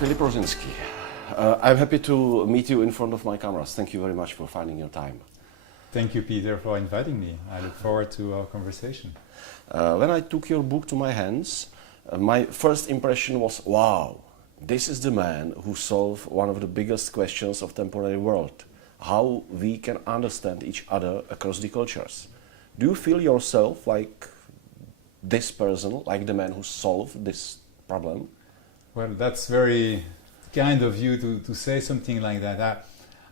Philippe Rosinski. I'm happy to meet you in front of my cameras. Thank you very much for finding your time. Thank you, Peter, for inviting me. I look forward to our conversation. When I took your book to my hands, my first impression was, wow, this is the man who solved one of the biggest questions of temporary world, how we can understand each other across the cultures. Do you feel yourself like this person, like the man who solved this problem? Well, that's very kind of you to say something like that.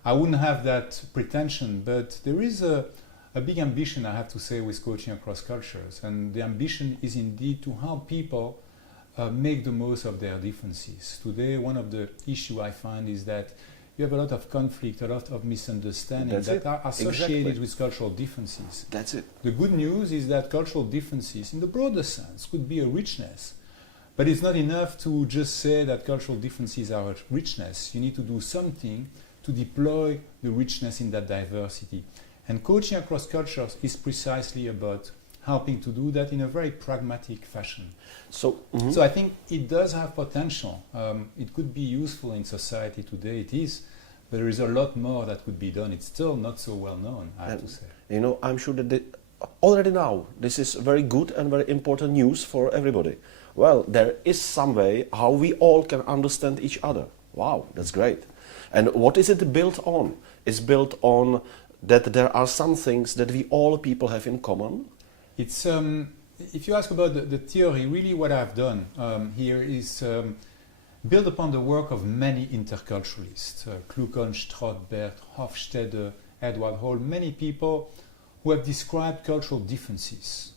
I wouldn't have that pretension, but there is a big ambition, I have to say, with coaching across cultures. And the ambition is indeed to help people make the most of their differences. Today, one of the issues I find is that you have a lot of conflict, a lot of misunderstanding that are associated with cultural differences. That's it. The good news is that cultural differences, in the broader sense, could be a richness. But it's not enough to just say that cultural differences are a richness. You need to do something to deploy the richness in that diversity. And coaching across cultures is precisely about helping to do that in a very pragmatic fashion. So I think it does have potential. It could be useful in society today, it is, but there is a lot more that could be done. It's still not so well known, I have to say. You know, I'm sure that already now, this is very good and very important news for everybody. Well, there is some way how we all can understand each other. Wow, that's great. And what is it built on? It's built on that there are some things that we all people have in common. It's if you ask about the theory, really what I've done here is build upon the work of many interculturalists, Kluckhohn, Strothbert, Hofstede, Edward Hall, many people who have described cultural differences.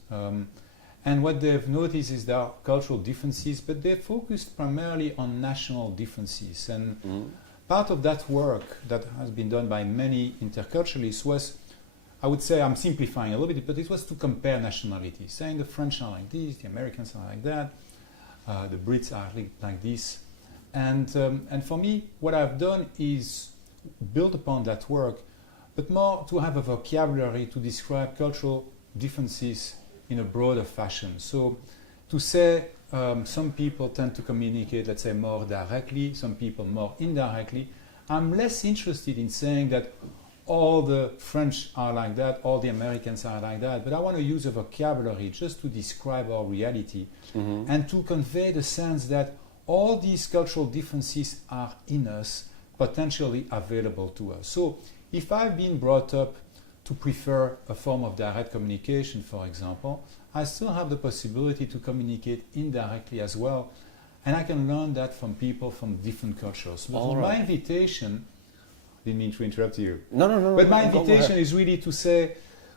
And what they've noticed is there are cultural differences, but they're focused primarily on national differences. And part of that work that has been done by many interculturalists was, I would say, I'm simplifying a little bit, but it was to compare nationalities, saying the French are like this, the Americans are like that, the Brits are like this. And for me, what I've done is build upon that work, but more to have a vocabulary to describe cultural differences in a broader fashion. So to say some people tend to communicate, let's say, more directly, some people more indirectly, I'm less interested in saying that all the French are like that, all the Americans are like that, but I want to use a vocabulary just to describe our reality and to convey the sense that all these cultural differences are in us, potentially available to us. So if I've been brought up to prefer a form of direct communication, for example, I still have the possibility to communicate indirectly as well, and I can learn that from people from different cultures. But my invitation, didn't mean to interrupt you. No. But my invitation is really to say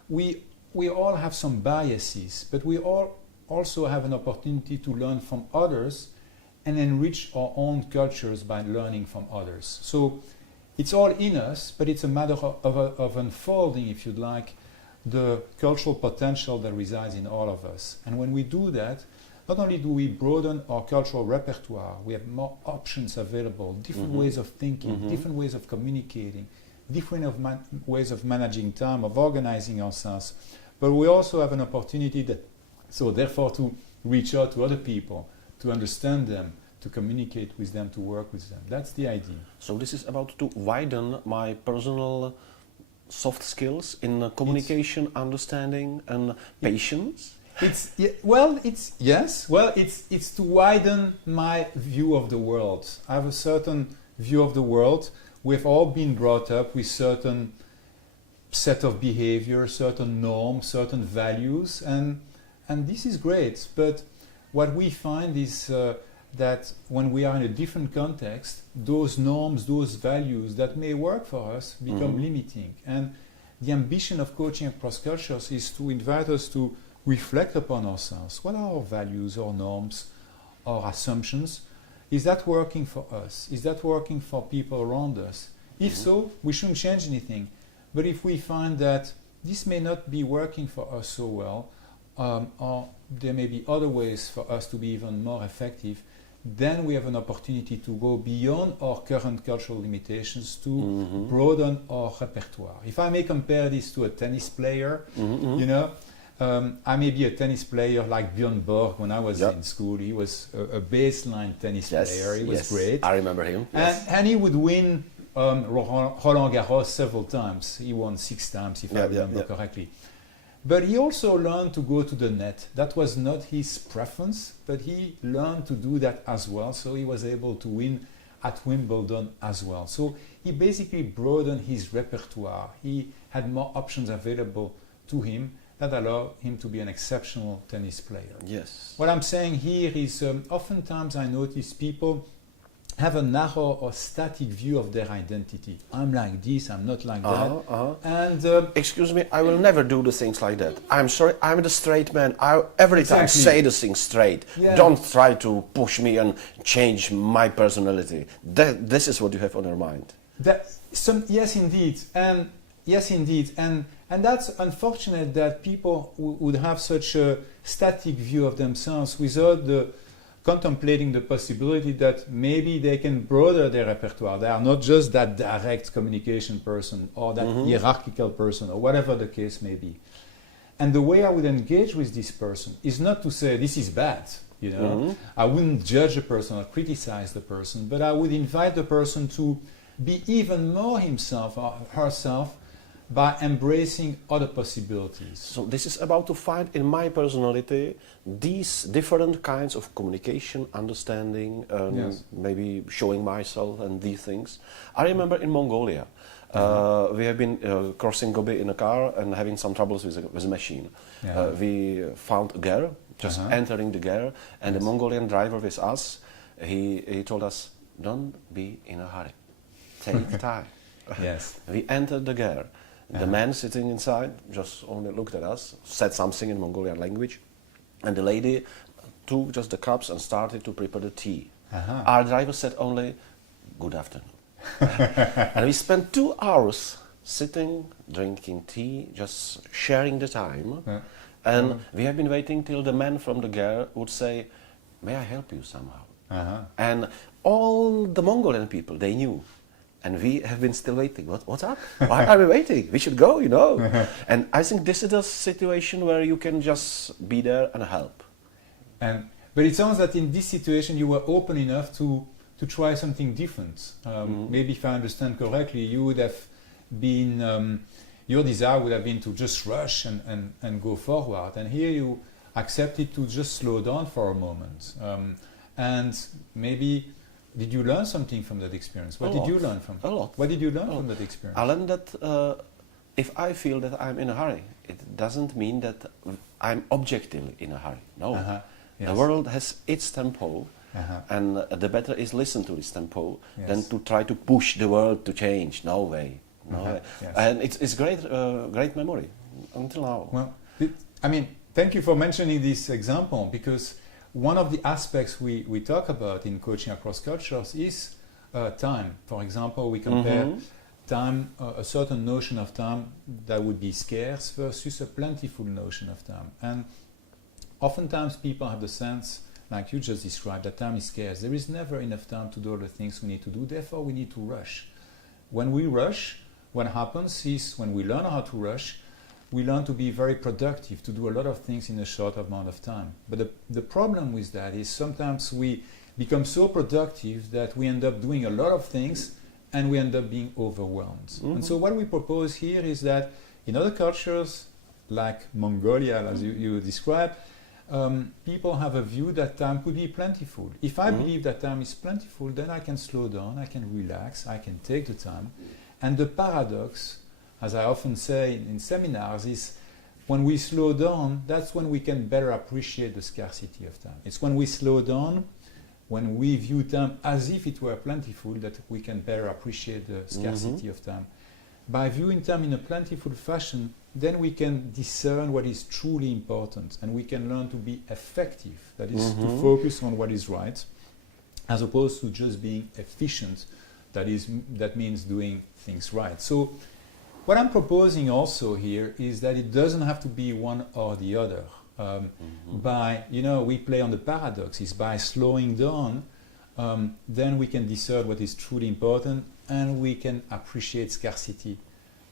we all have some biases, but we all also have an opportunity to learn from others and enrich our own cultures by learning from others. So it's all in us, but it's a matter of unfolding, if you'd like, the cultural potential that resides in all of us. And when we do that, not only do we broaden our cultural repertoire, we have more options available, different ways of thinking, different ways of communicating, different ways of managing time, of organizing ourselves. But we also have an opportunity therefore to reach out to other people, to understand them, to communicate with them, to work with them. That's the idea. So this is about to widen my personal soft skills in communication, understanding, and patience. It's to widen my view of the world. I have a certain view of the world. We've all been brought up with certain set of behavior, certain norms, certain values, and this is great. But what we find is that when we are in a different context, those norms, those values that may work for us become limiting. And the ambition of coaching across cultures is to invite us to reflect upon ourselves. What are our values, our norms, our assumptions? Is that working for us? Is that working for people around us? If so, we shouldn't change anything. But if we find that this may not be working for us so well, or there may be other ways for us to be even more effective, then we have an opportunity to go beyond our current cultural limitations to broaden our repertoire. If I may compare this to a tennis player, you know, I may be a tennis player like Björn Borg when I was in school. He was a baseline tennis player. He was great. I remember him. And he would win Roland Garros several times. He won 6 times, if I remember correctly. But he also learned to go to the net. That was not his preference, but he learned to do that as well. So he was able to win at Wimbledon as well. So he basically broadened his repertoire. He had more options available to him that allowed him to be an exceptional tennis player. Yes. What I'm saying here is oftentimes I notice people have a narrow or static view of their identity. I'm like this, I'm not like that. And excuse me, I will never do the things like that. I'm sorry, I'm the straight man. I every time say the thing straight. Yeah. Don't try to push me and change my personality. This is what you have on your mind. Yes, indeed. And that's unfortunate that people would have such a static view of themselves without contemplating the possibility that maybe they can broaden their repertoire. They are not just that direct communication person or that hierarchical person or whatever the case may be. And the way I would engage with this person is not to say this is bad, you know. I wouldn't judge the person or criticize the person, but I would invite the person to be even more himself or herself by embracing other possibilities. So this is about to find in my personality these different kinds of communication, understanding, maybe showing myself and these things. I remember in Mongolia, we have been crossing Gobi in a car and having some troubles with a machine. We found a girl, just entering the girl, and the Mongolian driver with us, he told us, don't be in a hurry, take time. Yes. We entered the girl. The man sitting inside just only looked at us, said something in Mongolian language, and the lady took just the cups and started to prepare the tea. Our driver said only, good afternoon. And we spent 2 hours sitting, drinking tea, just sharing the time. And we have been waiting till the man from the girl would say, may I help you somehow? And all the Mongolian people, they knew. And we have been still waiting. What's up? Why are we waiting? We should go, you know. And I think this is a situation where you can just be there and help. But it sounds that in this situation you were open enough to try something different. Maybe if I understand correctly, you would have been, your desire would have been to just rush and go forward. And here you accepted to just slow down for a moment. And maybe... Did you learn something from that experience? What did you learn from it? A lot. What did you learn from that experience? I learned that if I feel that I'm in a hurry, it doesn't mean that I'm objectively in a hurry. No. The world has its tempo, and the better is listen to this tempo than to try to push the world to change. No way. No way. And it's great memory until now. Well, I mean, thank you for mentioning this example, because one of the aspects we talk about in coaching across cultures is time. For example, we compare time, a certain notion of time that would be scarce versus a plentiful notion of time. And oftentimes people have the sense, like you just described, that time is scarce. There is never enough time to do all the things we need to do, therefore we need to rush. When we rush, what happens is when we learn how to rush, we learn to be very productive, to do a lot of things in a short amount of time. But the problem with that is sometimes we become so productive that we end up doing a lot of things and we end up being overwhelmed. And so what we propose here is that in other cultures, like Mongolia, as you described, people have a view that time could be plentiful. If I believe that time is plentiful, then I can slow down, I can relax, I can take the time. And the paradox, as I often say in seminars, is when we slow down, that's when we can better appreciate the scarcity of time. It's when we slow down, when we view time as if it were plentiful, that we can better appreciate the scarcity of time. By viewing time in a plentiful fashion, then we can discern what is truly important, and we can learn to be effective, that is to focus on what is right, as opposed to just being efficient, that means doing things right. So what I'm proposing also here is that it doesn't have to be one or the other. By, we play on the paradoxes. By slowing down, then we can discern what is truly important and we can appreciate scarcity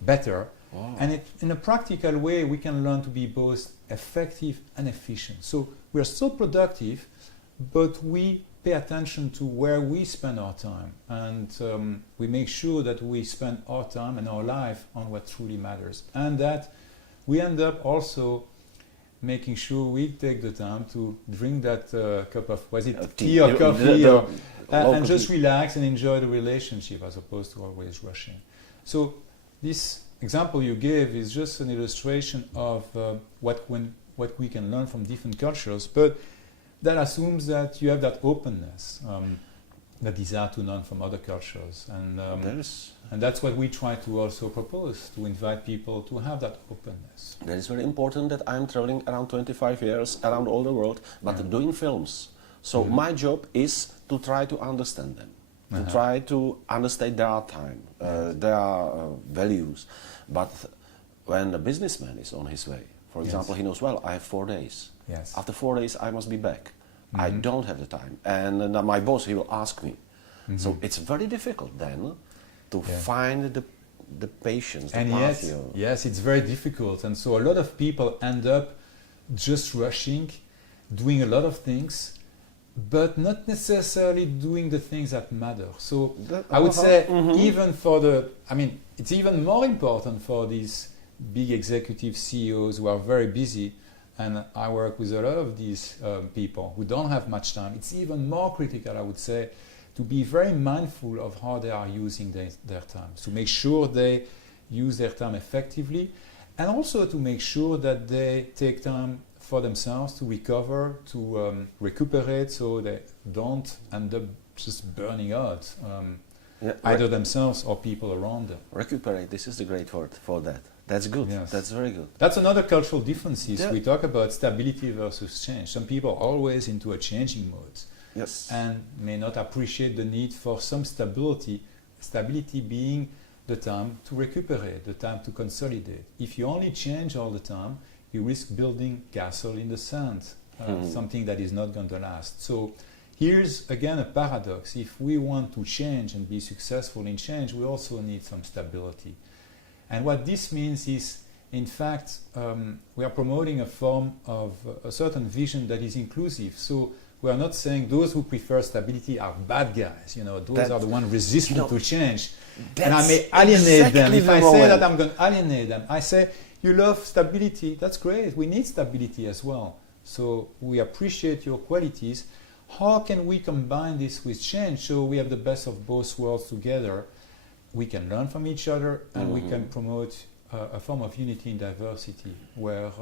better. Wow. And in a practical way, we can learn to be both effective and efficient. So we are still productive, but we pay attention to where we spend our time, and we make sure that we spend our time and our life on what truly matters, and that we end up also making sure we take the time to drink that cup of, was it tea or coffee, and just relax and enjoy the relationship as opposed to always rushing. So this example you gave is just an illustration of what we can learn from different cultures, but that assumes that you have that openness, the desire to learn from other cultures, and that's what we try to also propose, to invite people to have that openness. That is very important, that I'm traveling around 25 years around all the world, but doing films. So my job is to try to understand them, to try to understand their time, their values. But when a businessman is on his way, for example, he knows, well, I have 4 days. Yes. After 4 days, I must be back. I don't have the time. And my boss, he will ask me. So it's very difficult then to find the patience, the and path. yes, it's very difficult. And so a lot of people end up just rushing, doing a lot of things, but not necessarily doing the things that matter. So I would say even for it's even more important for these big executive CEOs who are very busy, and I work with a lot of these people who don't have much time. It's even more critical, I would say, to be very mindful of how they are using their time, to make sure they use their time effectively, and also to make sure that they take time for themselves to recover, to recuperate, so they don't end up just burning out, either themselves or people around them. Recuperate, this is the great word for that. That's good. Yes. That's very good. That's another cultural difference. We talk about stability versus change. Some people are always into a changing mode. Yes. And may not appreciate the need for some stability. Stability being the time to recuperate, the time to consolidate. If you only change all the time, you risk building castle in the sand, something that is not going to last. So here's again a paradox. If we want to change and be successful in change, we also need some stability. And what this means is, in fact, we are promoting a form of a certain vision that is inclusive. So we are not saying those who prefer stability are bad guys. Those are the ones resistant to change. And I may alienate them. If I say that, I'm going to alienate them. I say, you love stability, that's great. We need stability as well. So we appreciate your qualities. How can we combine this with change so we have the best of both worlds together? We can learn from each other, and we can promote a form of unity in diversity where,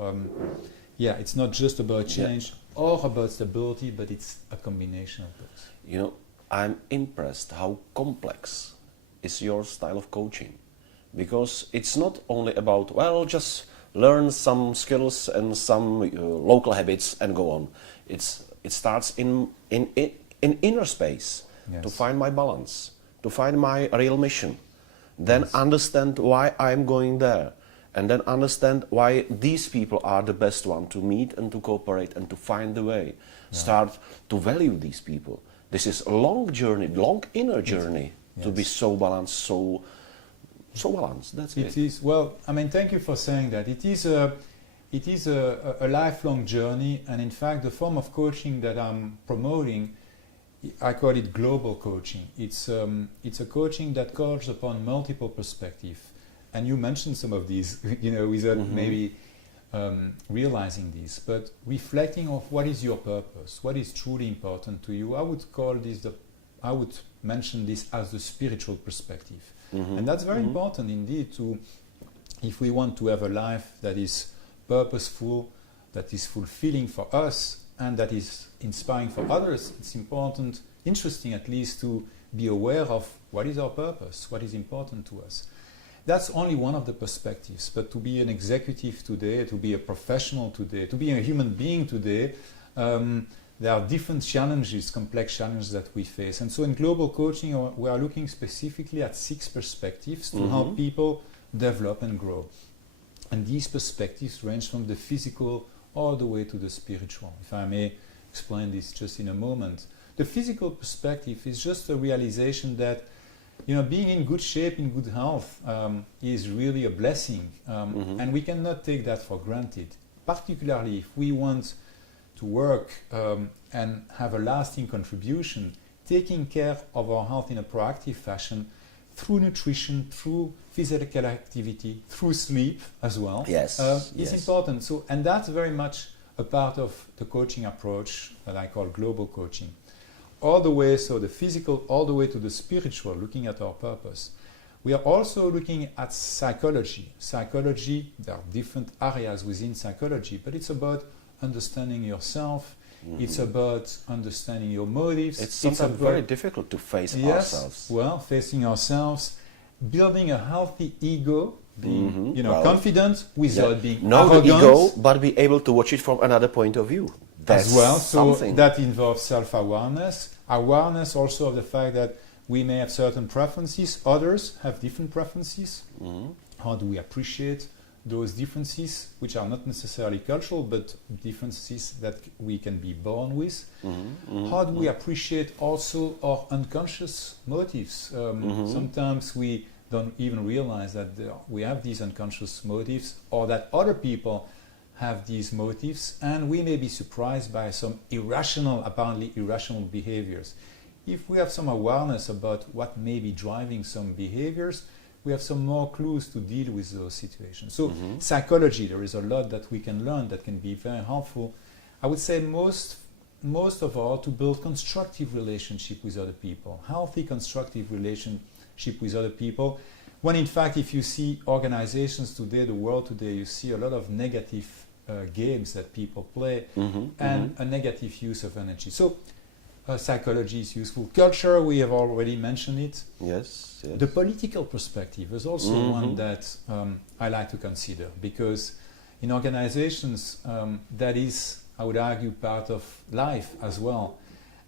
it's not just about change or about stability, but it's a combination of both. I'm impressed how complex is your style of coaching, because it's not only about, just learn some skills and some local habits and go on. It starts in inner space, to find my balance, to find my real mission, then understand why I'm going there, and then understand why these people are the best one to meet and to cooperate and to find the way. Start to value these people. This is a long journey, long inner journey, to be so balanced, so balanced. That's it. It is. Well, thank you for saying that. It is a lifelong journey, and in fact, the form of coaching that I'm promoting, I call it global coaching. It's a coaching that calls upon multiple perspectives, and you mentioned some of these, without maybe realizing this, but reflecting of what is your purpose, what is truly important to you. I would mention this as the spiritual perspective, and that's very important indeed. If we want to have a life that is purposeful, that is fulfilling for us, and that is inspiring for others, it's interesting at least, to be aware of what is our purpose, what is important to us. That's only one of the perspectives, but to be an executive today, to be a professional today, to be a human being today, there are different challenges, complex challenges that we face. And so in global coaching, we are looking specifically at 6 perspectives to help people develop and grow. And these perspectives range from the physical all the way to the spiritual. If I may explain this just in a moment. The physical perspective is just a realization that being in good shape, in good health, is really a blessing, and we cannot take that for granted. Particularly if we want to work and have a lasting contribution, taking care of our health in a proactive fashion through nutrition, through physical activity, through sleep as well, is important. So, and that's very much a part of the coaching approach that I call global coaching. All the way, so the physical, all the way to the spiritual, looking at our purpose. We are also looking at psychology. Psychology, there are different areas within psychology, but it's about understanding yourself. It's about understanding your motives. It's sometimes very difficult to face ourselves. Well, facing ourselves, building a healthy ego, being confident without being not arrogant. the ego, but be able to watch it from another point of view. That's as well. So something. that involves self-awareness, awareness also of the fact that we may have certain preferences, others have different preferences. How do we appreciate those differences, which are not necessarily cultural, but differences that we can be born with? How do we appreciate also our unconscious motives? Sometimes we don't even realize that we have these unconscious motives, or that other people have these motives, and we may be surprised by some apparently irrational behaviors. If we have some awareness about what may be driving some behaviors, we have some more clues to deal with those situations. So psychology, there is a lot that we can learn that can be very helpful. I would say most of all to build constructive relationship with other people, healthy constructive relationship with other people. When in fact, if you see organizations today, the world today, you see a lot of negative games that people play and a negative use of energy. So psychology is useful. Culture, we have already mentioned it. Yes. The political perspective is also one that I like to consider, because in organizations that is, I would argue, part of life as well.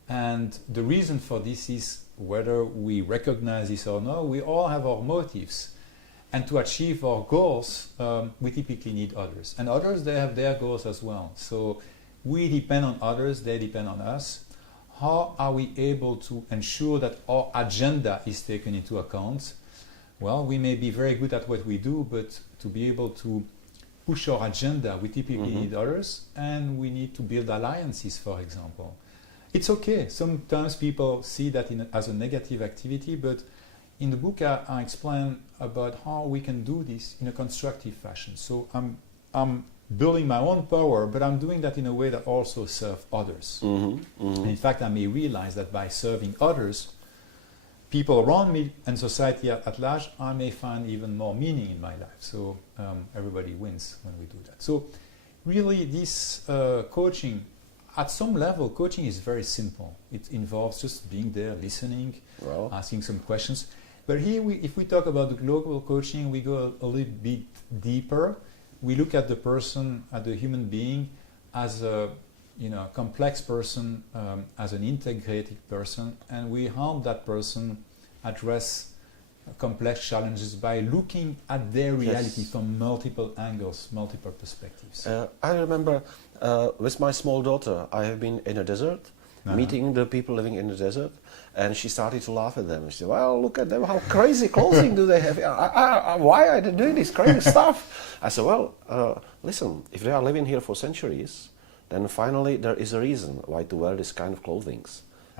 And the reason for this is, whether we recognize this or not, we all have our motives. And to achieve our goals, we typically need others. And others, they have their goals as well. So we depend on others, they depend on us. How are we able to ensure that our agenda is taken into account? Well, we may be very good at what we do, but to be able to push our agenda, we typically need others, and we need to build alliances, for example. It's okay. Sometimes people see that as a negative activity, but in the book I explain about how we can do this in a constructive fashion. So I'm building my own power, but I'm doing that in a way that also serves others. And in fact, I may realize that by serving others, people around me and society at large, I may find even more meaning in my life. So everybody wins when we do that. So really this coaching, at some level, coaching is very simple. It involves just being there, listening, asking some questions. But here, if we talk about the global coaching, we go a little bit deeper. We look at the person, at the human being, as a complex person, as an integrated person, and we help that person address complex challenges by looking at their reality from multiple angles, multiple perspectives. I remember with my small daughter, I have been in a desert, meeting the people living in the desert, and she started to laugh at them. She said, well, look at them, how crazy clothing do they have? Why are they doing this crazy stuff? I said, well, listen, if they are living here for centuries, then finally there is a reason why to wear this kind of clothing.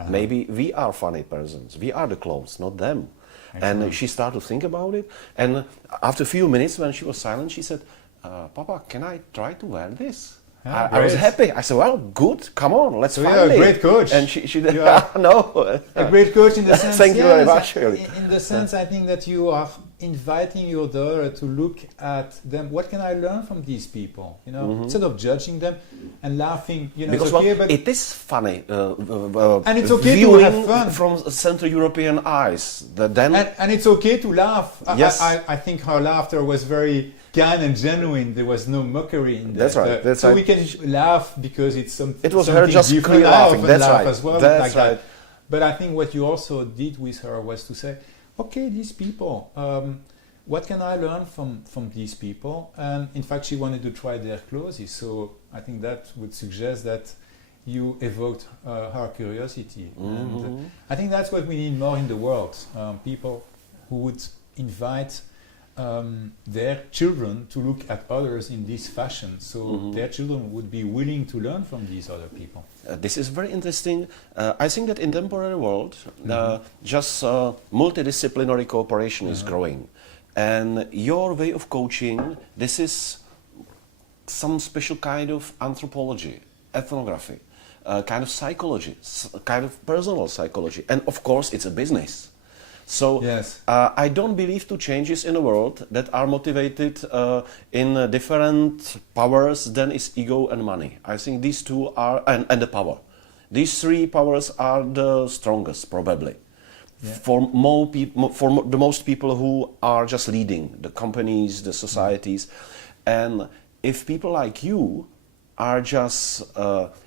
Maybe we are funny persons, we are the clothes, not them. Excellent. And she started to think about it, and after a few minutes when she was silent, she said, Papa, can I try to wear this? I was happy. I said, well, good, come on, let's find it. So you're a great coach. And she did, no. A great coach in the sense, thank you very much. Really. In the sense, I think that you are inviting your daughter to look at them. What can I learn from these people? Instead of judging them and laughing, because it's okay, but it is funny. And it's okay to have fun from Central European eyes. And it's okay to laugh. Yes. I think her laughter was very kind and genuine. There was no mockery in that. That's right. That's so right. we can laugh because it's something. It was her just laughing. That's right. As well, That's like right. that. But I think what you also did with her was to say, okay, these people, what can I learn from these people? And in fact, she wanted to try their clothes. So I think that would suggest that you evoked her curiosity. And I think that's what we need more in the world. People who would invite their children to look at others in this fashion, so their children would be willing to learn from these other people. This is very interesting. I think that in temporary world, just multidisciplinary cooperation is growing. And your way of coaching, this is some special kind of anthropology, ethnography, kind of psychology, kind of personal psychology. And of course, it's a business. So I don't believe to changes in the world that are motivated in different powers than is ego and money. I think these two are, and the power. These three powers are the strongest, probably. Yeah. For the most people who are just leading the companies, the societies. And if people like you are just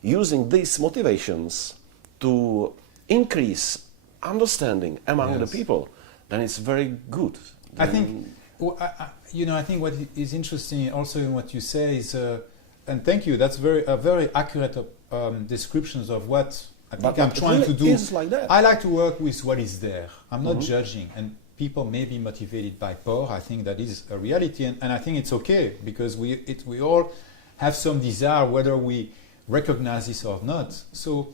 using these motivations to increase understanding among the people, then it's very good. I think, I think what is interesting also in what you say is, and thank you, that's very accurate descriptions of what I think I'm trying to do. Like that. I like to work with what is there. I'm not judging, and people may be motivated by power. I think that is a reality, and I think it's okay, because we all have some desire, whether we recognize this or not. So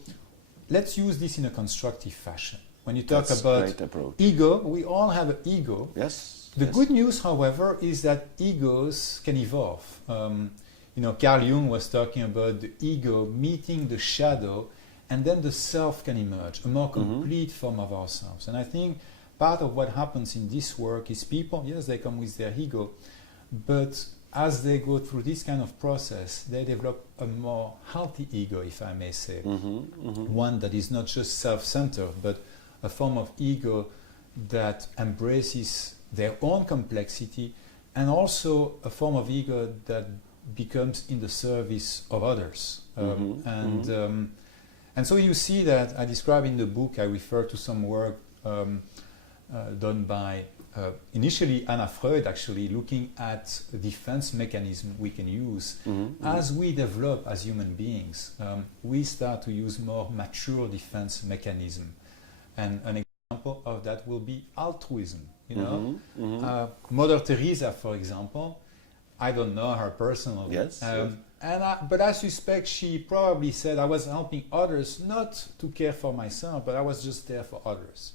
let's use this in a constructive fashion. When you talk about ego, we all have an ego. Yes. The good news, however, is that egos can evolve. Carl Jung was talking about the ego meeting the shadow, and then the self can emerge, a more complete form of ourselves. And I think part of what happens in this work is people, yes, they come with their ego, but as they go through this kind of process, they develop a more healthy ego, if I may say. One that is not just self-centered, but a form of ego that embraces their own complexity, and also a form of ego that becomes in the service of others. And so you see that I describe in the book, I refer to some work done by initially Anna Freud, actually looking at a defense mechanism we can use. As we develop as human beings, we start to use more mature defense mechanism. And an example of that will be altruism. Mother Teresa, for example, I don't know her personally. But I suspect she probably said, I was helping others not to care for myself, but I was just there for others.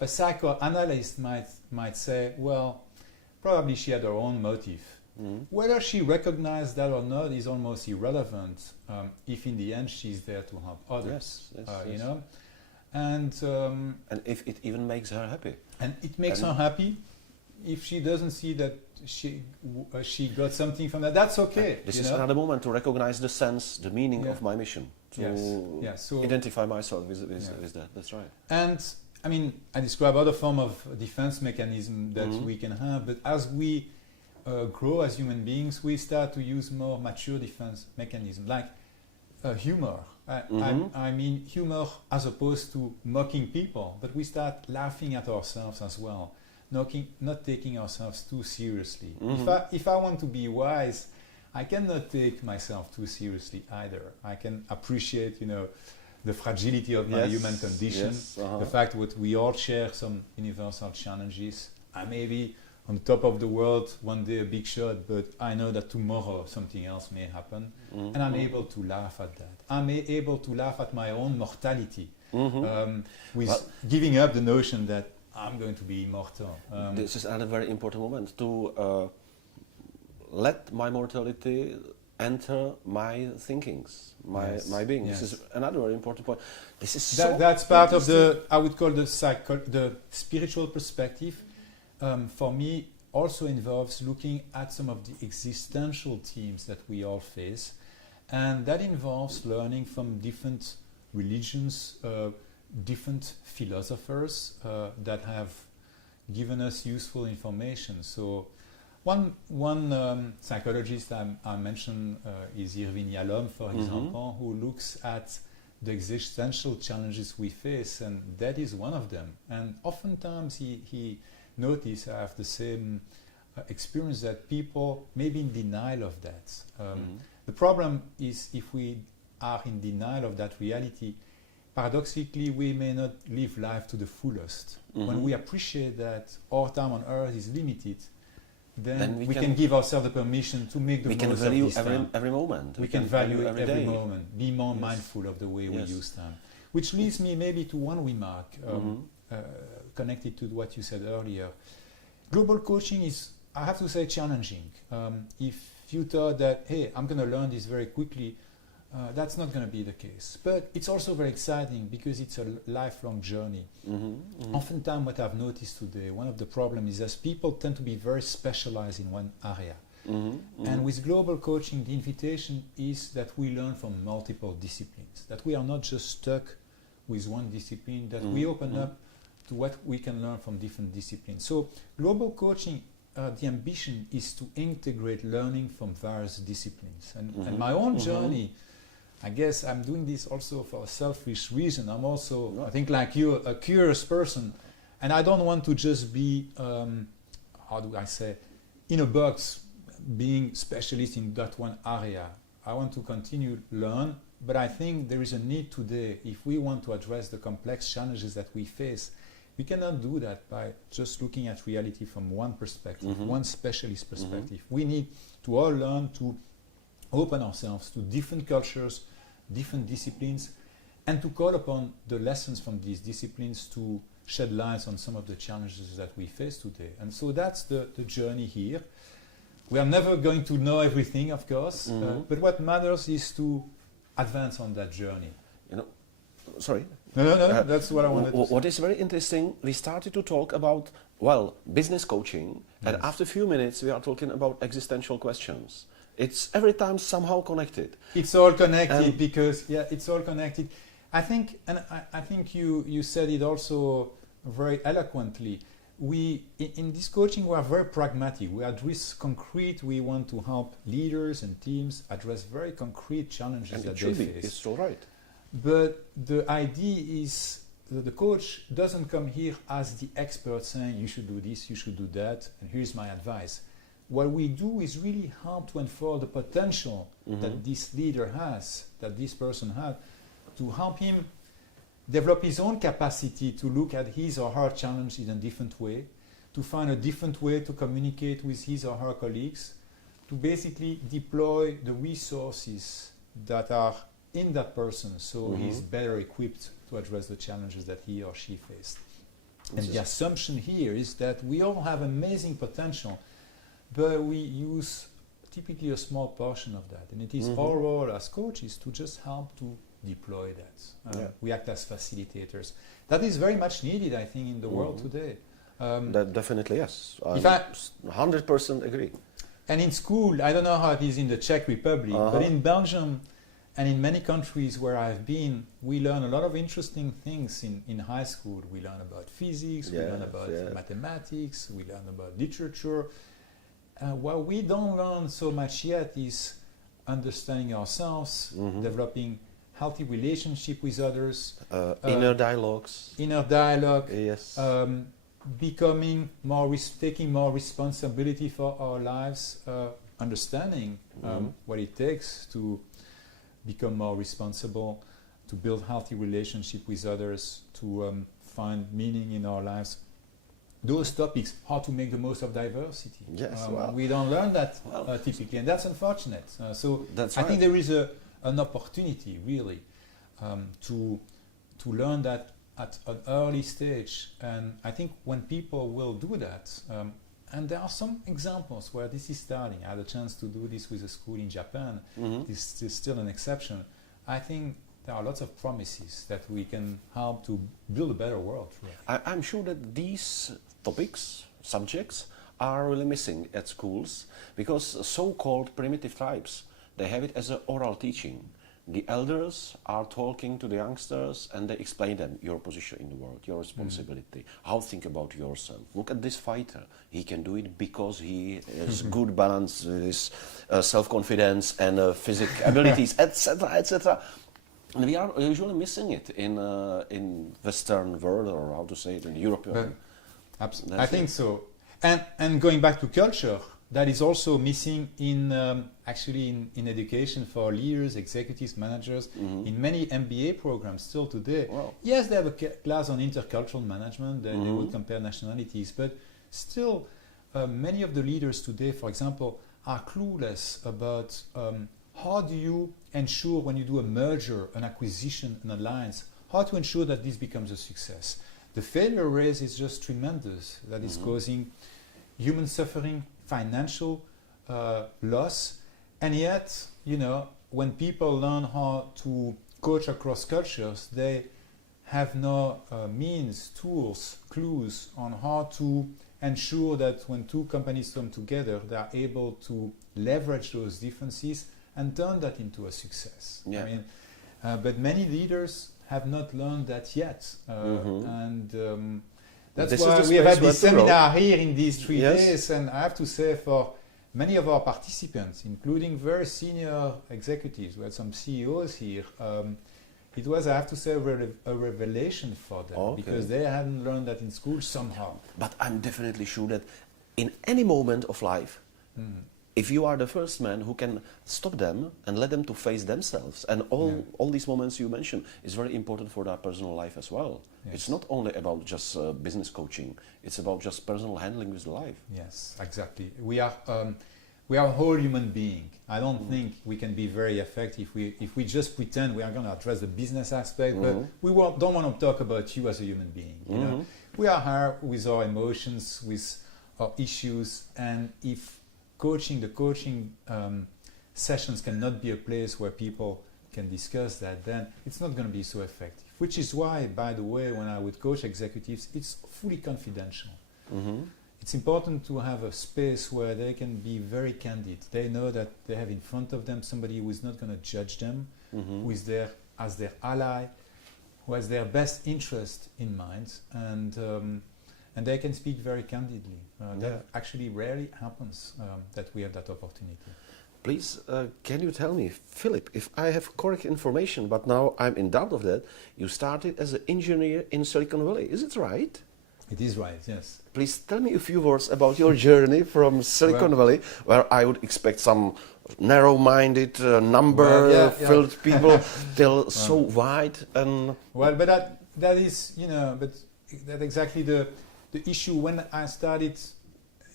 A psychoanalyst might say, well, probably she had her own motive. Whether she recognized that or not is almost irrelevant if in the end she's there to help others. And if it even makes her happy. And it makes her happy. If she doesn't see that she got something from that, that's okay. This is another moment to recognize the sense, the meaning of my mission, to so identify myself with that. That's right. And I mean, I describe other form of defense mechanism that we can have, but as we grow as human beings, we start to use more mature defense mechanism, like humor. I mean humor as opposed to mocking people, but we start laughing at ourselves as well, not taking ourselves too seriously. If I want to be wise, I cannot take myself too seriously either. I can appreciate, the fragility of my human condition, the fact that we all share some universal challenges. I may be on the top of the world one day, a big shot, but I know that tomorrow something else may happen, and I'm able to laugh at that. I'm able to laugh at my own mortality, with giving up the notion that I'm going to be immortal. This is another very important moment to let my mortality enter my thinkings, my being. This is another very important point. This is that's part of the, I would call the spiritual perspective. For me, also involves looking at some of the existential themes that we all face, and that involves learning from different religions, different philosophers that have given us useful information. So one psychologist I mentioned is Irvin Yalom, for example, who looks at the existential challenges we face, and that is one of them. And oftentimes he notice I have the same experience, that people may be in denial of that. The problem is if we are in denial of that reality, paradoxically, we may not live life to the fullest. When we appreciate that our time on earth is limited, then we can give ourselves the permission to make the most of this time. Every moment. We can value every day. moment, be more mindful of the way we use time. Which leads me maybe to one remark connected to what you said earlier. Global coaching is, I have to say, challenging. If you thought that, hey, I'm going to learn this very quickly, that's not going to be the case. But it's also very exciting because it's a lifelong journey. Oftentimes what I've noticed today, one of the problems is that people tend to be very specialized in one area. And with global coaching, the invitation is that we learn from multiple disciplines, that we are not just stuck with one discipline, that we open up to what we can learn from different disciplines. So global coaching, the ambition is to integrate learning from various disciplines. And my own journey, I guess I'm doing this also for a selfish reason. I'm also, I think like you, a curious person. And I don't want to just be, how do I say, in a box, being specialist in that one area. I want to continue learn, but I think there is a need today, if we want to address the complex challenges that we face, we cannot do that by just looking at reality from one perspective, one specialist perspective. We need to all learn to open ourselves to different cultures, different disciplines, and to call upon the lessons from these disciplines to shed light on some of the challenges that we face today. And so that's the journey here. We are never going to know everything, of course, but what matters is to advance on that journey. You know, sorry. No, that's what I wanted to say. What is very interesting, we started to talk about, well, business coaching, and after a few minutes we are talking about existential questions. It's every time somehow connected. It's all connected because, it's all connected. I think, and I think you said it also very eloquently. We, in this coaching, we are very pragmatic. We address concrete. We want to help leaders and teams address very concrete challenges that they face. It's all right. But the idea is that the coach doesn't come here as the expert saying, you should do this, you should do that, and here's my advice. What we do is really help to unfold the potential that this leader has, that this person has, to help him develop his own capacity to look at his or her challenge in a different way, to find a different way to communicate with his or her colleagues, to basically deploy the resources that are in that person so he's better equipped to address the challenges that he or she faced. And the assumption here is that we all have amazing potential, but we use typically a small portion of that. And it is our role as coaches to just help to deploy that. We act as facilitators. That is very much needed, I think, in the world today. That definitely, yes. I 100% agree. And in school, I don't know how it is in the Czech Republic, but in Belgium and in many countries where I've been, we learn a lot of interesting things in high school. We learn about physics, we learn about mathematics, we learn about literature. What we don't learn so much yet is understanding ourselves, developing healthy relationship with others, inner dialogues, yes, becoming more, taking more responsibility for our lives, understanding what it takes to become more responsible, to build healthy relationship with others, to find meaning in our lives. Those topics, how to make the most of diversity. Yes, we don't learn that typically, and that's unfortunate. I think there is an opportunity really to learn that at an early stage, and I think when people will do that, and there are some examples where this is starting. I had a chance to do this with a school in Japan. This is still an exception. I think there are lots of promises that we can help to build a better world. Really. I'm sure that these topics, subjects, are really missing at schools because so-called primitive tribes, they have it as an oral teaching. The elders are talking to the youngsters and they explain them your position in the world, your responsibility, how to think about yourself. Look at this fighter. He can do it because he has good balance with his self-confidence and physical abilities, etc., etc. And we are usually missing it in Western world, or how to say it, in Europe. Absolutely. I think so. And going back to culture, that is also missing in actually in education for leaders, executives, managers, in many MBA programs still today. Wow. Yes, they have a class on intercultural management, they would compare nationalities, but still many of the leaders today, for example, are clueless about how do you ensure when you do a merger, an acquisition, an alliance, how to ensure that this becomes a success. The failure rate is just tremendous. That is causing human suffering, financial loss, and yet, you know, when people learn how to coach across cultures, they have no means, tools, clues on how to ensure that when two companies come together, they are able to leverage those differences and turn that into a success. Yeah. I mean, but many leaders have not learned that yet, and that's This why is the we have space had where this to grow. seminar here in these 3 Yes. days, and I have to say for many of our participants, including very senior executives, we had some CEOs here, it was, I have to say, a revelation for them, Okay. because they hadn't learned that in school somehow. But I'm definitely sure that in any moment of life, if you are the first man who can stop them and let them to face themselves, and all these moments you mentioned is very important for their personal life as well. Yes. It's not only about just business coaching; it's about just personal handling with life. Yes, exactly. We are a whole human being. I don't think we can be very effective if we just pretend we are going to address the business aspect, but we don't want to talk about you as a human being. You know? We are here with our emotions, with our issues, and if the coaching sessions cannot be a place where people can discuss that, then it's not going to be so effective. Which is why, by the way, when I would coach executives, it's fully confidential. It's important to have a space where they can be very candid. They know that they have in front of them somebody who is not going to judge them, who is there as their ally, who has their best interest in mind, and they can speak very candidly. That actually rarely happens that we have that opportunity. Please, can you tell me, Philip, if I have correct information, but now I'm in doubt of that, you started as an engineer in Silicon Valley, is it right? It is right, yes. Please tell me a few words about your journey from Silicon Valley, where I would expect some narrow-minded, number-filled people, till so wide and... Well, but that is, you know, but that exactly the issue. When I started,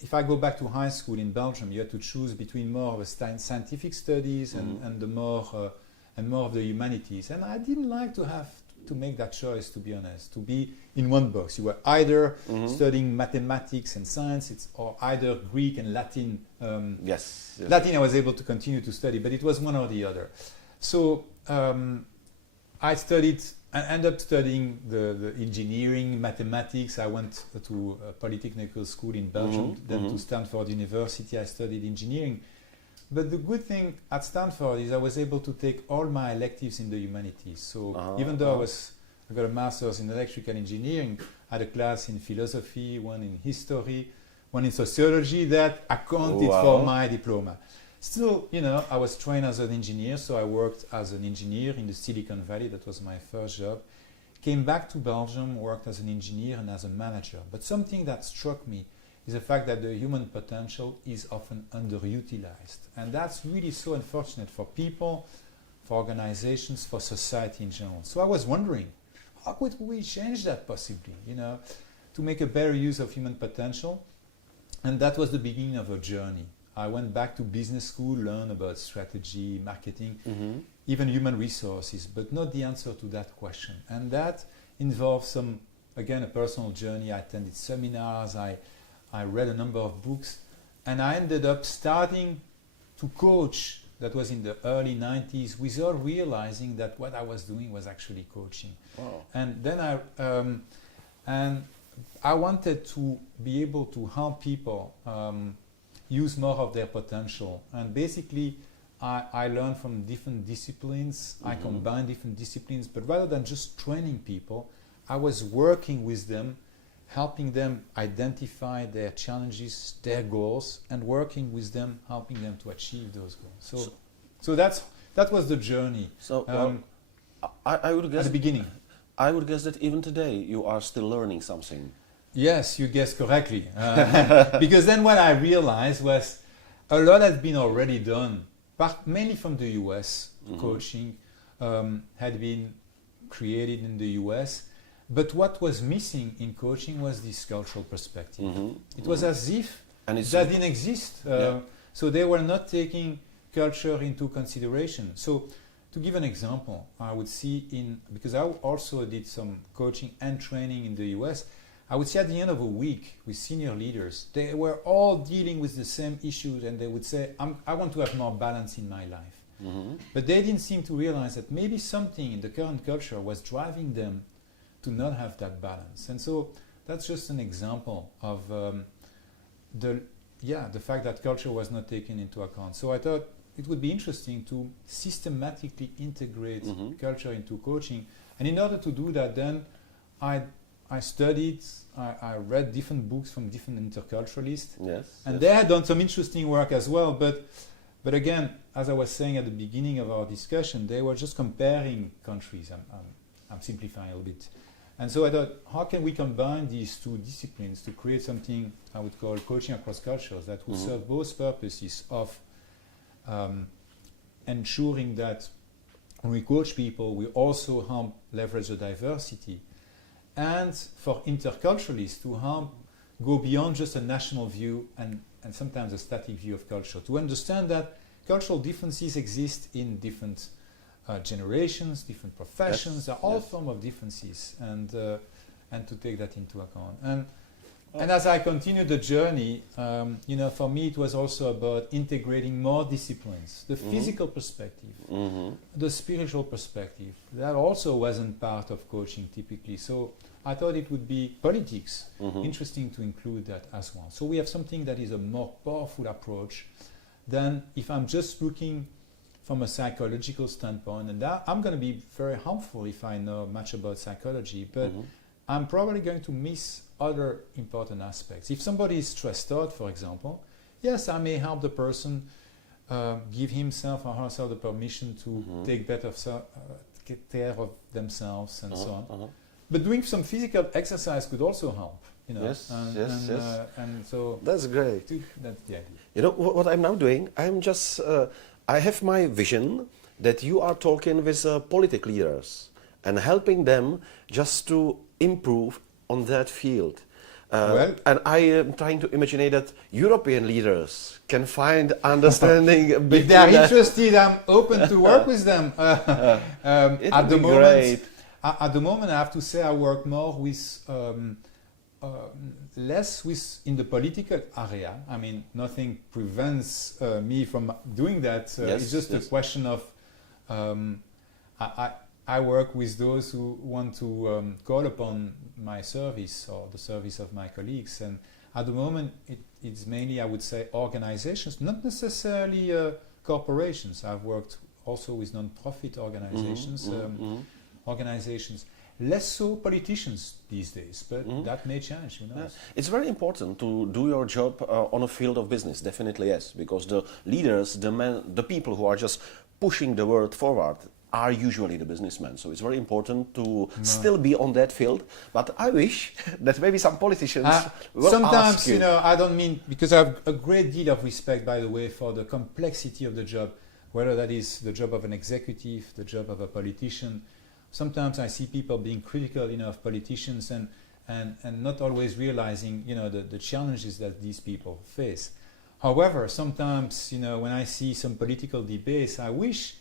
if I go back to high school in Belgium, you had to choose between more of a scientific studies and the more of the humanities, and I didn't like to have to make that choice, to be honest, to be in one box. You were either studying mathematics and science, or either Greek and Latin. Yes. Latin I was able to continue to study, but it was one or the other. So I ended up studying the engineering, mathematics. I went to a polytechnical school in Belgium, then to Stanford University. I studied engineering. But the good thing at Stanford is I was able to take all my electives in the humanities. So even though I got a master's in electrical engineering, I had a class in philosophy, one in history, one in sociology that accounted for my diploma. Still, you know, I was trained as an engineer, so I worked as an engineer in the Silicon Valley. That was my first job. Came back to Belgium, worked as an engineer and as a manager. But something that struck me is the fact that the human potential is often underutilized. And that's really so unfortunate for people, for organizations, for society in general. So I was wondering, how could we change that possibly, you know, to make a better use of human potential? And that was the beginning of a journey. I went back to business school, learned about strategy, marketing, even human resources, but not the answer to that question. And that involves a personal journey. I attended seminars, I read a number of books, and I ended up starting to coach. That was in the early 90s, without realizing that what I was doing was actually coaching. Wow. And then I wanted to be able to help people use more of their potential. And basically, I learned from different disciplines. I combined different disciplines, but rather than just training people, I was working with them, helping them identify their challenges, their goals, and working with them, helping them to achieve those goals. So that was the journey. So I would guess at the beginning. I would guess that even today you are still learning something. Yes, you guessed correctly. Because then what I realized was a lot has been already done, mainly from the US. Coaching had been created in the US, but what was missing in coaching was this cultural perspective. It was as if that didn't exist. So they were not taking culture into consideration. So to give an example, I would see because I also did some coaching and training in the US, I would see at the end of a week with senior leaders, they were all dealing with the same issues, and they would say, I want to have more balance in my life. But they didn't seem to realize that maybe something in the current culture was driving them to not have that balance. And so that's just an example of the fact that culture was not taken into account. So I thought it would be interesting to systematically integrate culture into coaching. And in order to do that, then I studied, I read different books from different interculturalists. They had done some interesting work as well. But again, as I was saying at the beginning of our discussion, they were just comparing countries. I'm simplifying a little bit. And so I thought, how can we combine these two disciplines to create something I would call coaching across cultures that would serve both purposes of ensuring that when we coach people, we also help leverage the diversity, and for interculturalists to help go beyond just a national view and sometimes a static view of culture, to understand that cultural differences exist in different generations, different professions, there are all forms of differences, and to take that into account. And as I continued the journey, for me it was also about integrating more disciplines, the physical perspective, the spiritual perspective. That also wasn't part of coaching typically. So I thought it would be politics, interesting to include that as well. So we have something that is a more powerful approach than if I'm just looking from a psychological standpoint, and that I'm going to be very helpful if I know much about psychology, but I'm probably going to miss other important aspects. If somebody is stressed out, for example, yes, I may help the person give himself or herself the permission to take better care of themselves and so on. But doing some physical exercise could also help. Yes. And so that's great. That's the idea. You know what I'm now doing? I'm just I have my vision that you are talking with political leaders and helping them just to improve on that field. And I am trying to imagine that European leaders can find understanding. If they are interested, I'm open to work with them. At the moment, great. At the moment, I have to say I work more with less in the political area. I mean, nothing prevents me from doing that. It's just a question of I work with those who want to call upon my service or the service of my colleagues. And at the moment, it's mainly, I would say, organizations, not necessarily corporations. I've worked also with non-profit organizations, organizations. Less so politicians these days, but that may change. Who knows? It's very important to do your job on a field of business, definitely yes, because the leaders, the people who are just pushing the world forward are usually the businessmen. So it's very important to still be on that field. But I wish that maybe some politicians will sometimes, ask you. I don't mean, because I have a great deal of respect, by the way, for the complexity of the job, whether that is the job of an executive, the job of a politician. Sometimes I see people being critical, of politicians and not always realizing, the challenges that these people face. However, sometimes, when I see some political debates, I wish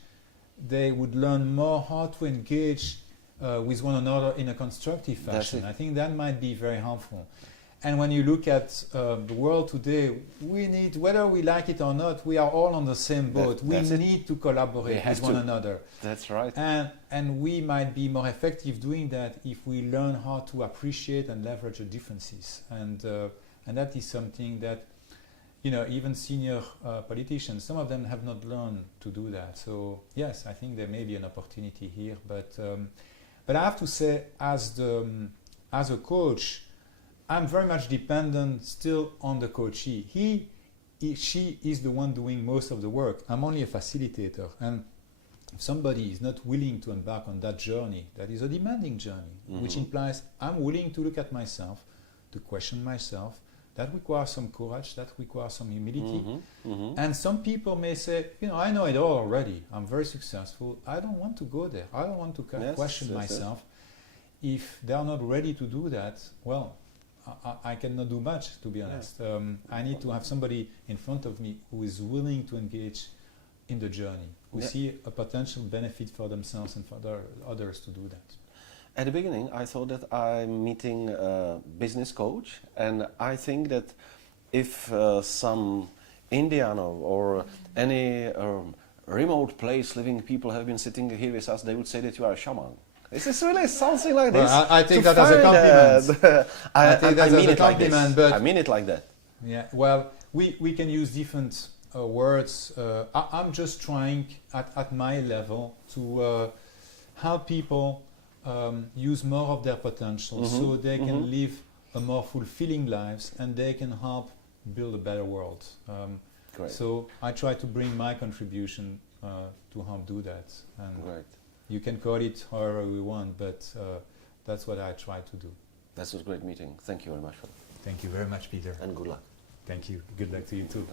they would learn more how to engage with one another in a constructive fashion. I think that might be very helpful. And when you look at the world today, we need, whether we like it or not, we are all on the same boat. We need to collaborate with one another. That's right. And we might be more effective doing that if we learn how to appreciate and leverage the differences. And that is something that, even senior politicians, some of them have not learned to do that. So yes, I think there may be an opportunity here. But I have to say, as a coach, I'm very much dependent still on the coachee. She is the one doing most of the work. I'm only a facilitator. And if somebody is not willing to embark on that journey, that is a demanding journey, which implies I'm willing to look at myself, to question myself, that requires some courage, that requires some humility. Mm-hmm. Mm-hmm. And some people may say, I know it all already. I'm very successful. I don't want to go there. I don't want to question myself. If they are not ready to do that, well, I cannot do much, to be honest. I need to have somebody in front of me who is willing to engage in the journey, who see a potential benefit for themselves and for others to do that. At the beginning, I thought that I'm meeting a business coach, and I think that if some Indian or any remote place living people have been sitting here with us, they would say that you are a shaman. Is this really something like this? Well, I take that as a compliment. I mean it like this. But I mean it like that. Yeah. Well, we can use different words. I'm just trying at my level to help people use more of their potential, so they can live a more fulfilling lives, and they can help build a better world. So I try to bring my contribution to help do that. And you can call it however we want, but that's what I try to do. That was a great meeting. Thank you very much. Thank you very much, Peter. And good luck. Thank you. Good luck to you too.